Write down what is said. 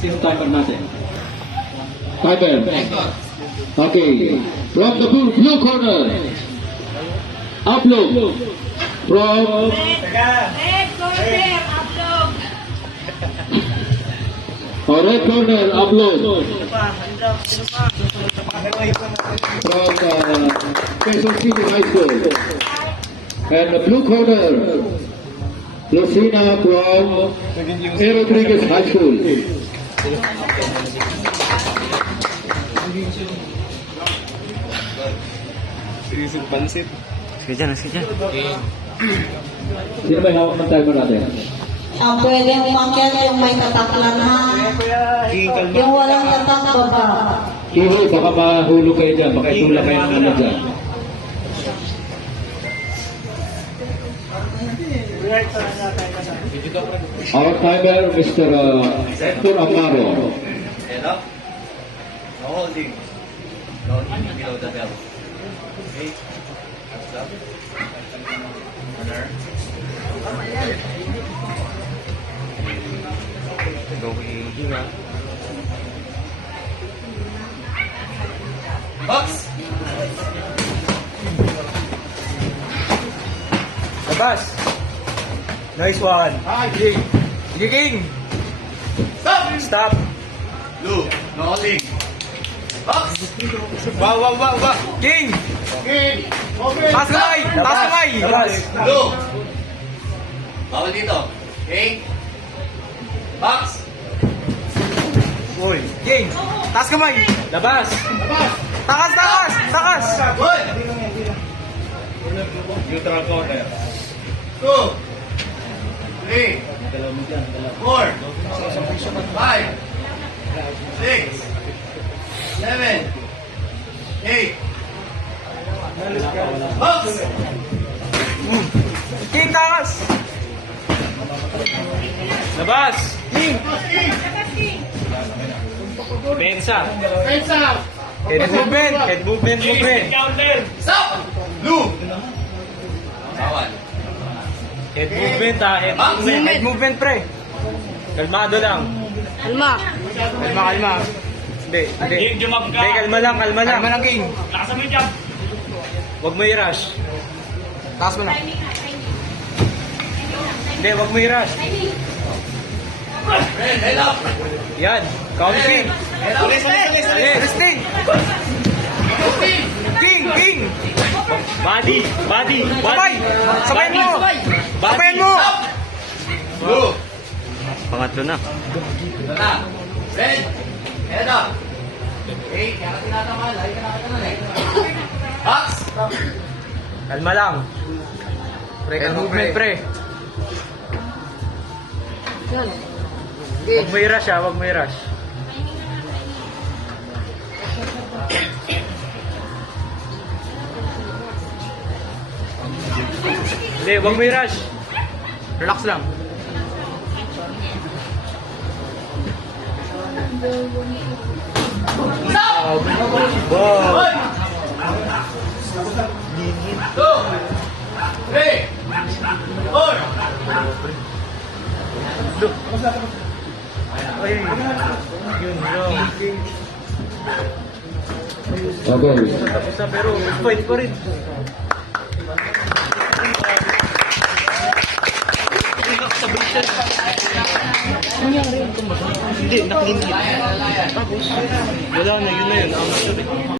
Sino timer natin? Timer. Okay. From the blue corner. Upload. From Red corner, upload. red corner. Upload. From Quezon City High School. And the blue corner. Lucina from A. Rodriguez High School. Sige dyan. Sino ba yung hawak ng timer natin? Ang pwede umakyat yung may tataklan ha. Yung walang tatak baba. Kihoy, baka mahulog kayo dyan. Baka itulak kayo ng ano dyan. Our timer, Mr. Hector Amaro. Head up. No holding. No hitting below the belt. Okay. Hands up. Corner. Hinga. Box! Labas! Nice one! Hi, King! Sige, King! Stop! Stop! Blue, no holding. Box! Wow! King! King! Okay! Taas kamay! Taas kamay! Labas! Blue! Bawal dito. King! Box! Uy! King! Taas kamay! Labas! Labas! Takas! Good! Neutral corner. 2 3 4 5 6 7 8 Box! King, takas! Labas! King! Pensa! Head movement! Stop! Blue! Bawal. Head movement ha, head movement pre. Kalmado lang. Alma. Kalma. Hindi. Kalma lang. Kalma lang, King. Lakasan mo yung jump. Huwag mo i-rush. Taas mo lang. Hindi, huwag mo i-rush. Head up. Yan. Counting. Resting. King. Body. Sabayin mo. Blue. Pangatlo na. Red. Head up. Okay, kaya ka tinatamal. Lagi ka nakatamal eh. Box. Kalma lang. Head movement pre. Huwag mo i-rush ha, huwag mo i-rush. Hindi, huwag mo i-rush. Relax lang. Stop! Wow. 2 3 4 Ay, yun lang. Okay. Tapos na pero point pa rin. Hindi, naklingkit. Tapos, wala na, yun na yun.